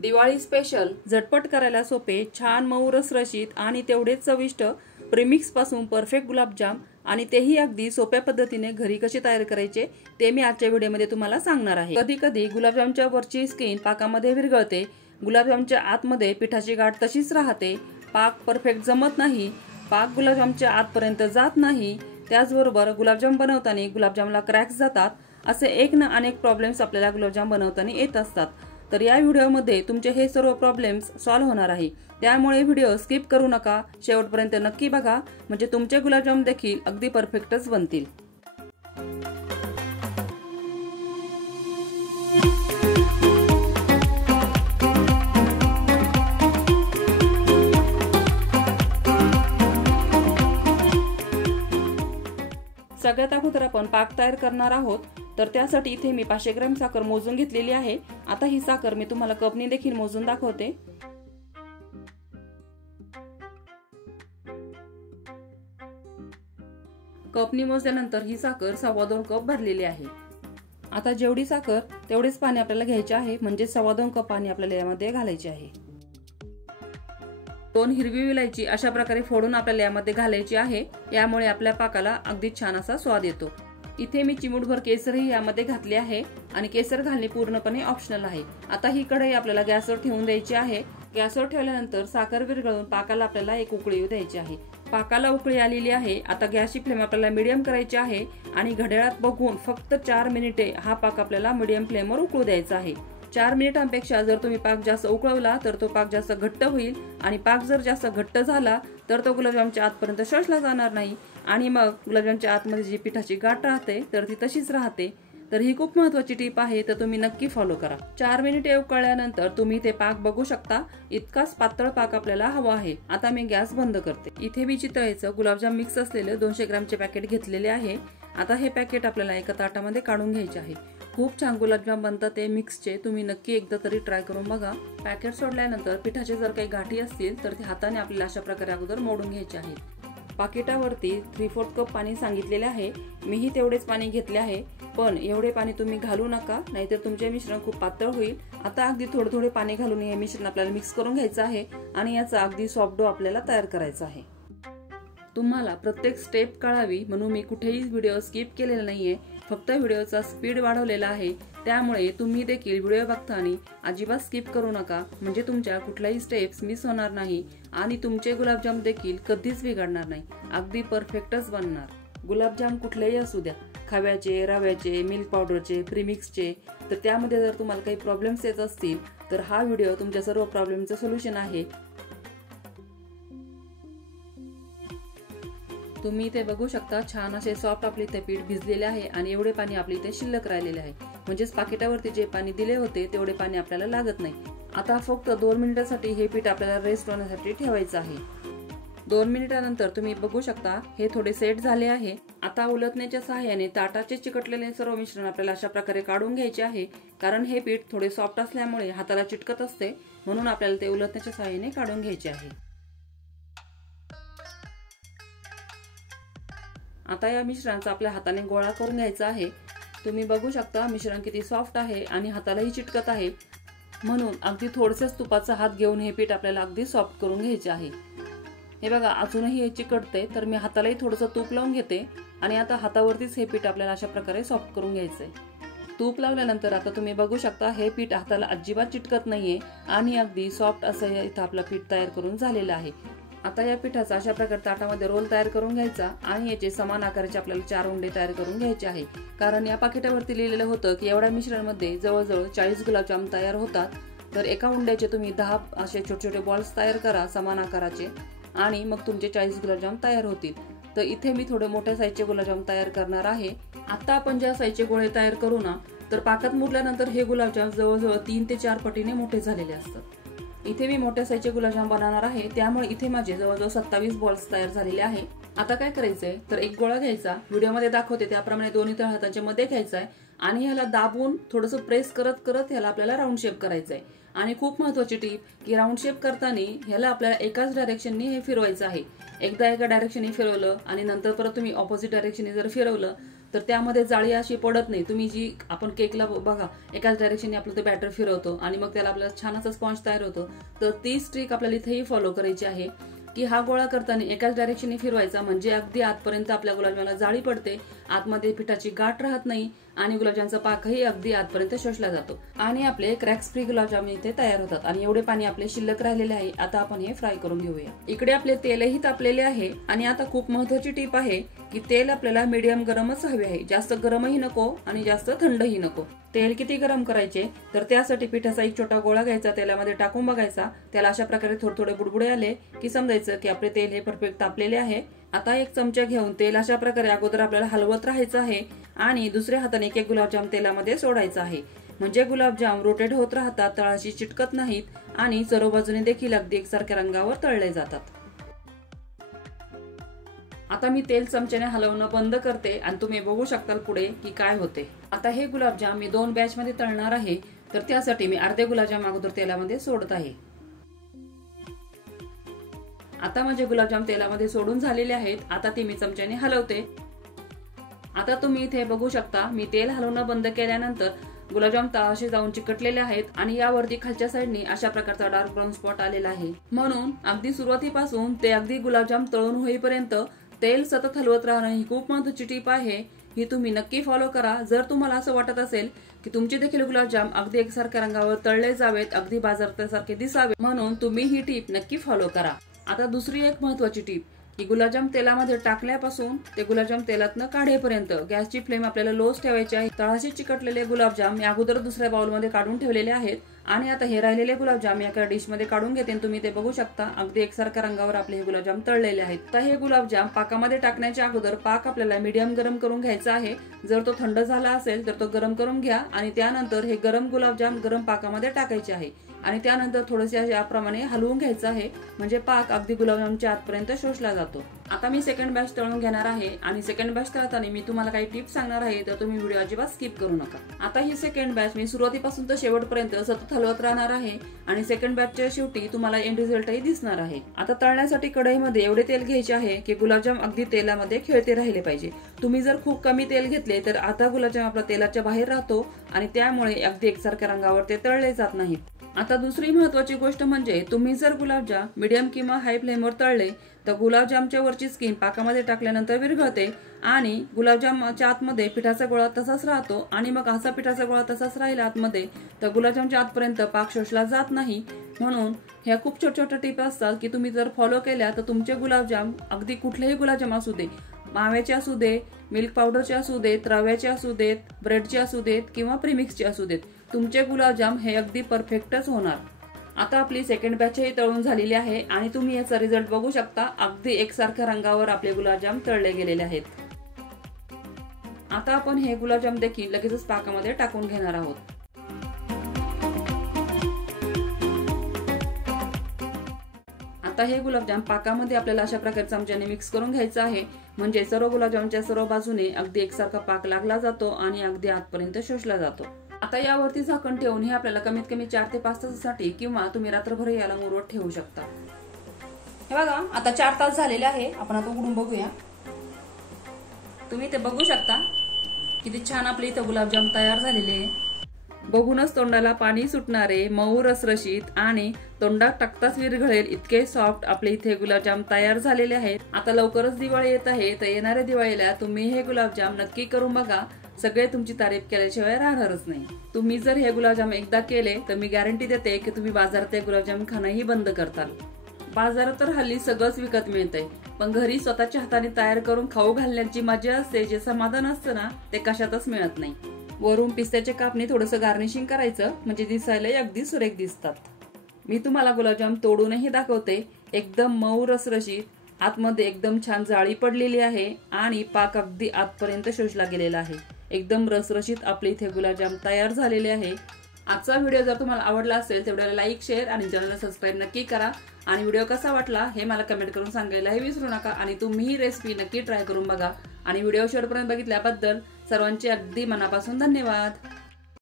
Diwali special झटपट करायला सोपे, छान मऊ रसरशीत आणि तेवढेच चविष्ट प्रीमिक्स पासून परफेक्ट गुलाबजाम आणि तेही अगदी सोप्या पद्धतीने घरी कसे तयार करायचे ते मी आजच्या व्हिडिओमध्ये तुम्हाला सांगणार आहे। कधी कधी गुलाबजामच्या वरची स्किन पाकामध्ये विरघळते, गुलाबजामच्या आतमध्ये पिठाची गाठ तशीच राहते, पाक परफेक्ट जमत नाही, पाक गुलाबजामच्या आतपर्यंत जात नाही, त्याचबरोबर गुलाबजाम बनवताना गुलाबजामला क्रॅक्स जातात, असे एक ना अनेक प्रॉब्लेम्स आपल्याला गुलाबजाम बनवताना येत असतात। तर या व्हिडिओमध्ये तुमचे हे सर्व प्रॉब्लेम्स सॉल्व्ह होणार आहे, त्यामुळे व्हिडिओ स्किप करू नका, शेवटपर्यंत नक्की बघा, म्हणजे तुमचे गुलाबजाम देखील अगदी परफेक्टच बनतील। सगळ्यात अगोदर आपण पाक तयार करणार आहोत, तर त्यासाठी इथे मी 500 ग्रॅम साखर मोजून घेतलेली आहे। आता ही साखर मी तुम्हाला कपनी देखील मोजून दाखवते। कपनी मोजल्यानंतर ही साखर 2.25 कप भरलेली आहे। आता जेवढी साखर तेवढेच पाणी आपल्याला घ्यायचे आहे, म्हणजे 2.25 कप पाणी आपल्याला यामध्ये घालायचे आहे। 2 हिरवी विलायची अशा प्रकारे फोडून आपल्याला यामध्ये घालायची आहे, यामुळे आपल्या पाकाला अगदी छान असा स्वाद येतो। इथे मी चिमूटभर केसरही यामध्ये घातले आहे आणि केसर घालणे पूर्णपणे ऑप्शनल आहे। आता ही कढई आपल्याला गॅसवर ठेवून द्यायची आहे। गॅसवर ठेवल्यानंतर साखर विरघळून पाकाला आपल्याला एक उकळी येऊ द्यायची आहे। पाकाला उकळी आलेली आहे। आता गॅसची फ्लेम आपल्याला मीडियम करायची आहे आणि घड्याळात बघून फक्त 4 मिनिटे हा पाक आपल्याला मीडियम फ्लेमवर उकळू द्यायचा आहे। 4 मिनिटांपेक्षा जर तुम्ही पाक जास्त उकळवला तर तो पाक जास्त घट्ट होईल आणि पाक जर जास्त घट्ट झाला तर तो गुलाबजामच्या आतपर्यंत शोषला जाणार नाही आणि मग गुलाबजामच्या आतमध्ये जी पिठाची गाठ राहते तर ती तशीच राहते। तर ही खूप महत्त्वाची टिप आहे, तर तुम्ही नक्की फॉलो करा। 4 मिनिटे उकळल्यानंतर तुम्ही ते पाक बघू शकता, इतकाच पातळ पाक आपल्याला हवा आहे। आता मी गॅस बंद करते। इथे मी चितळेचं गुलाबजाम मिक्स असलेले 200 ग्रॅमचे पॅकेट घेतलेले आहे। आता हे पॅकेट आपल्याला एका ताटामध्ये काढून घ्यायचे आहे। खूप छान गुलाबजाम बनतात ते मिक्सचे, तुम्ही नक्की एकदा तरी ट्राय करून बघा। पॅकेट सोडल्यानंतर पिठाचे जर काही गाठी असतील तर ते हाताने आपल्याला अशा प्रकारे अगोदर मोडून घ्यायचे आहेत। पाकिटावरती 3/4 कप पाणी सांगितलेले आहे, मीही तेवढेच पाणी घेतले आहे, पण एवढे पाणी तुम्ही घालू नका, नाहीतर तुमचे मिश्रण खूप पातळ होईल। आता अगदी थोडे थोडे पाणी घालून हे मिश्रण आपल्याला मिक्स करून घ्यायचं आहे आणि याचा अगदी सॉफ्ट डो आपल्याला तयार करायचा आहे। तुम्हाला प्रत्येक स्टेप कळावी म्हणून मी कुठेही व्हिडिओ स्किप केलेला नाहीये, फक्त व्हिडिओचा स्पीड वाढवलेला आहे, त्यामुळे तुम्ही देखील व्हिडिओ बघताना अजिबात स्किप करू नका, म्हणजे तुमच्या कुठल्याही स्टेप्स मिस होणार नाही आणि तुमचे गुलाबजाम देखील कधीच बिघडणार नाही, अगदी परफेक्टच बनणार। गुलाबजाम कुठलेही असू द्या, खव्याचे, रव्याचे, मिल्क पावडरचे, प्रीमिक्सचे, तर त्यामध्ये जर तुम्हाला काही प्रॉब्लेम्स येत असतील तर हा व्हिडिओ तुमच्या सर्व प्रॉब्लेमचं सोल्युशन आहे। तुम्ही इथे बघू शकता, छान असे सॉफ्ट आपले इथे पीठ भिजलेले आहे आणि एवढे पाणी आपले इथे शिल्लक राहिलेले आहे, म्हणजेच पाकिटावरती जे पाणी दिले होते तेवढे पाणी आपल्याला लागत नाही। आता फक्त 2 मिनिटांसाठी हे पीठ आपल्याला रेस्ट होण्यासाठी ठेवायचं आहे। 2 मिनिटांनंतर तुम्ही बघू शकता हे थोडे सेट झाले आहे। आता उलटण्याच्या सहाय्याने ताटाचे चिकटलेले सर्व मिश्रण आपल्याला अशा प्रकारे काढून घ्यायचे आहे, कारण हे पीठ थोडे सॉफ्ट असल्यामुळे हाताला चिटकत असते, म्हणून आपल्याला ते उलटण्याच्या सहाय्याने काढून घ्यायचे आहे। आता या मिश्रणाचा आपल्या हाताने गोळा करून घ्यायचा आहे। तुम्ही बघू शकता मिश्रण किती सॉफ्ट आहे आणि हातालाही चिटकत आहे, म्हणून अगदी थोडसेच तुपाचा हात घेऊन हे पीठ आपल्याला अगदी सॉफ्ट करून घ्यायचे आहे। हे बघा, अजूनही हे चिकटते, तर मी हातालाही थोडंसं तूप लावून घेते आणि आता हातावरतीच हे पीठ आपल्याला अशा प्रकारे सॉफ्ट करून घ्यायचंय। तूप लावल्यानंतर आता तुम्ही बघू शकता हे पीठ हाताला अजिबात चिटकत नाहीये आणि अगदी सॉफ्ट असं इथं आपलं पीठ तयार करून झालेलं आहे। आता या पिठाचा अशा प्रकारे ताटामध्ये रोल तयार करून घ्यायचा आणि याचे समान आकाराचे आपल्याला 4 उंडे तयार करून घ्यायचे आहे, कारण या पाकिटावरती लिहिलेलं होतं की एवढ्या मिश्रणमध्ये जवळजवळ 40 गुलाबजाम तयार होतात। तर एका उंड्याचे तुम्ही 10 असे छोटे छोटे बॉल्स तयार करा समान आकाराचे आणि मग तुमचे 40 गुलाबजाम तयार होतील। तर इथे मी थोडे मोठ्या साईजचे गुलाबजाम तयार करणार आहे। आता आपण ज्या साईजचे गोळे तयार करू ना, तर पाकात मुरल्यानंतर हे गुलाबजाम जवळजवळ 3 ते 4 पटीने मोठे झालेले असतात। इथे मी मोठ्या साईजचे गुलाबजाम बनवणार आहे, त्यामुळे इथे माझे जवळजवळ 27 बॉल्स तयार झालेले आहे। आता काय करायचंय, तर एक गोळा घ्यायचा, व्हिडिओमध्ये दाखवते त्याप्रमाणे दोन्ही तळ हाताच्या मध्ये घ्यायचा आहे आणि ह्याला दाबून थोडंसं प्रेस करत करत ह्याला आपल्याला राऊंड शेप करायचा आहे। आणि खूप महत्त्वाची टिप की राऊंड शेप करताना ह्याला आपल्याला एकाच डायरेक्शननी हे फिरवायचं आहे। एकदा एका डायरेक्शननी फिरवलं आणि नंतर परत तुम्ही ऑपोजिट डायरेक्शननी जर फिरवलं तर त्यामध्ये जाळी अशी पडत नाही। तुम्ही जी आपण केकला बघा एकाच डायरेक्शनने आपलं ते बॅटर फिरवतो आणि मग त्याला आपल्याला छान असं स्पॉन्ज तयार होतो। तर तीच ट्रिक आपल्याला इथेही फॉलो करायची आहे की हा गोळा करताना एकाच डायरेक्शनने फिरवायचा, म्हणजे अगदी आतपर्यंत आपल्या गुलाबजामला जाळी पडते, आतमध्ये पिठाची गाठ राहत नाही आणि गुलाबजामचा पाकही अगदी आतपर्यंत शोषला जातो आणि आपले क्रॅक्स फ्री गुलाबजाम इथे तयार होतात। आणि एवढे पाणी आपले शिल्लक राहिलेले आहे। आता आपण हे फ्राय करून घेऊया। इकडे आपले तेलही तापलेले आहे आणि आता खूप महत्त्वाची टिप आहे की तेल आपल्याला मीडियम गरमच हवे आहे, जास्त गरमही नको आणि जास्त थंडही नको। तेल किती गरम करायचे तर त्यासाठी पिठाचा एक छोटा गोळा घ्यायचा, तेलामध्ये टाकून बघायचा, त्याला अशा प्रकारे थोडे थोडे बुडबुडे आले की समजायचं की आपले तेल हे परफेक्ट तापलेले आहे। आता एक चमचा घेऊन तेल अशा प्रकारे अगोदर आपल्याला हलवत राहायचं आहे आणि दुसऱ्या हाताने एक एक गुलाबजाम तेलामध्ये सोडायचा आहे, म्हणजे गुलाबजाम रोटेट होत राहतात, तळाशी चिटकत नाहीत आणि सर्व बाजूने देखील अगदी एकसारख्या रंगावर तळले जातात। आता मी तेल चमच्याने हलवणं बंद करते आणि तुम्ही बघू शकता पुढे की काय होते। आता हे गुलाबजाम मी 2 बॅच मध्ये तळणार आहे, तर त्यासाठी मी अर्धे गुलाबजाम अगोदर तेलामध्ये सोडत आहे। आता माझे गुलाबजाम तेलामध्ये सोडून झालेले आहेत। आता ती मी चमच्याने हलवते। आता तुम्ही इथे बघू शकता मी तेल हलवणं बंद केल्यानंतर गुलाबजाम तळाशी जाऊन चिकटलेले आहेत आणि यावरती खालच्या साईडनी अशा प्रकारचा डार्क ब्राऊन स्पॉट आलेला आहे। म्हणून अगदी सुरुवातीपासून ते अगदी गुलाबजाम तळून होईपर्यंत तेल सतत हलवत राहणं ही खूप महत्त्वाची टिप आहे। ही तुम्ही नक्की फॉलो करा। जर तुम्हाला असं वाटत असेल की तुमचे देखील गुलाबजाम अगदी एकसारख्या रंगावर तळले जावेत, अगदी बाजारासारखे दिसावे, म्हणून तुम्ही ही टिप नक्की फॉलो करा। आता दुसरी एक महत्त्वाची टिप की गुलाबजाम तेलामध्ये टाकल्यापासून ते गुलाबजाम तेलातनं काढेपर्यंत गॅसची फ्लेम आपल्याला लोच ठेवायची आहे। तळाशी चिकटलेले गुलाबजाम मी अगोदर दुसऱ्या बाउलमध्ये काढून ठेवलेले आहेत आणि आता हे राहिलेले गुलाबजाम एका डिश मध्ये काढून घेते। तुम्ही ते बघू शकता अगदी एकसारख्या रंगावर आपले हे गुलाबजाम तळलेले आहेत। तर हे गुलाबजाम पाकामध्ये टाकण्याच्या अगोदर पाक आपल्याला मीडियम गरम करून घ्यायचा आहे। जर तो थंड झाला असेल तर तो गरम करून घ्या आणि त्यानंतर हे गरम गुलाबजाम गरम पाकामध्ये टाकायचे आहे आणि त्यानंतर थोडेसे याप्रमाणे हलवून घ्यायचं आहे, म्हणजे पाक अगदी गुलाबजामच्या आतपर्यंत शोषला जातो। आता मी सेकंड बॅच तळून घेणार आहे आणि सेकंड बॅच तळताना मी तुम्हाला काही टिप्स सांगणार आहे, तर तुम्ही व्हिडिओ अजिबात स्किप करू नका। आता ही सेकंड बॅच मी सुरुवातीपासून तर शेवटपर्यंत सतत हलवत राहणार आहे आणि सेकंड बॅचच्या शेवटी तुम्हाला एंड रिझल्टही दिसणार आहे। आता तळण्यासाठी कढईमध्ये एवढे तेल घ्यायचे आहे की गुलाबजाम अगदी तेलामध्ये खेळते राहिले पाहिजे। तुम्ही जर खूप कमी तेल घेतले तर आता गुलाबजाम आपला तेलाच्या बाहेर राहतो आणि त्यामुळे अगदी एकसारख्या रंगावर ते तळले जात नाहीत। आता दुसरी महत्त्वाची गोष्ट म्हणजे तुम्ही जर गुलाबजाम मीडियम किंवा हाय फ्लेमवर तळले तर गुलाबजामच्या वरची स्किन पाकामध्ये टाकल्यानंतर विरघळते आणि गुलाबजामच्या आतमध्ये पिठाचा गोळा तसाच राहतो आणि मग असा पिठाचा गोळा तसाच राहिला आतमध्ये तर गुलाबजामच्या आतपर्यंत पाक शोषला जात नाही। म्हणून ह्या खूप छोट्या छोट्या टिप असतात की तुम्ही जर फॉलो केल्या तर तुमचे गुलाबजाम अगदी कुठलेही गुलाबजाम असू दे, माव्याचे असू दे, मिल्क पावडरचे असू देत, रव्याचे असू देत, ब्रेडचे असू देत किंवा प्रीमिक्सचे असू देत, तुमचे गुलाबजाम हे अगदी परफेक्टच होणार। आता आपली सेकंड बॅचही तळून झालेली आहे आणि तुम्ही याचा रिझल्ट बघू शकता, अगदी एकसारख्या रंगावर आपले गुलाबजाम तळले गेलेले आहेत। आता आपण हे गुलाबजाम देखील लगेचच पाकामध्ये टाकून घेणार आहोत। आता हे गुलाबजाम पाकामध्ये आपल्याला अशा प्रकारे चमच्याने मिक्स करून घ्यायचं आहे, म्हणजे सर्व गुलाबजामच्या सर्व बाजूने अगदी एकसारखा पाक लागला जातो आणि अगदी आतपर्यंत शोषला जातो। आता यावरती झाकण ठेवून हे आपल्याला कमीत कमी 4 ते 5 तासासाठी किंवा तुम्ही रात्रभर याला मुरवत ठेवू शकता। हे बघा आता 4 तास झालेले आहे। आपण आता उघडून बघूया। तुम्ही ते बघू शकता किती छान आपले इथे गुलाबजाम तयार झालेले आहे। बघूनच तोंडाला पाणी सुटणारे, मऊ रसरशीत आणि तोंडात टाकताच विरघळेल इतके सॉफ्ट आपले इथे गुलाबजाम तयार झालेले आहेत। आता लवकरच दिवाळी येत आहे, तर येणाऱ्या दिवाळीला तुम्ही हे गुलाबजाम नक्की करून बघा। सगळे तुमची तारीफ केल्याशिवाय राहणारच नाही। तुम्ही जर हे गुलाबजाम एकदा केले तर मी गॅरंटी देते की तुम्ही बाजारात हे गुलाबजाम खाणंही बंद करताल। बाजारात तर हल्ली सगळंच विकत मिळतंय, पण घरी स्वतःच्या हाताने तयार करून खाऊ घालण्याची मजा असते, जे समाधान असतं ना ते कशातच मिळत नाही। वरून पिस्त्याच्या कापणी थोडंसं गार्निशिंग करायचं, म्हणजे दिसायलाही अगदी सुरेख दिसतात। मी तुम्हाला गुलाबजाम तोडूनही दाखवते। एकदम मऊ रसरशीत, आतमध्ये एकदम छान जाळी पडलेली आहे आणि पाक अगदी आतपर्यंत शोषला गेलेला आहे। एकदम रसरशीत आपले इथे गुलाबजाम तयार झालेले आहे। आजचा व्हिडिओ जर तुम्हाला आवडला असेल तर व्हिडिओला लाईक, शेअर आणि चॅनलला सबस्क्राईब नक्की करा आणि व्हिडिओ कसा वाटला हे मला कमेंट करून सांगायलाही विसरू नका आणि तुम्ही ही रेसिपी नक्की ट्राय करून बघा आणि व्हिडिओ शेवटपर्यंत बघितल्याबद्दल सर्वांचे अगदी मनापासून धन्यवाद।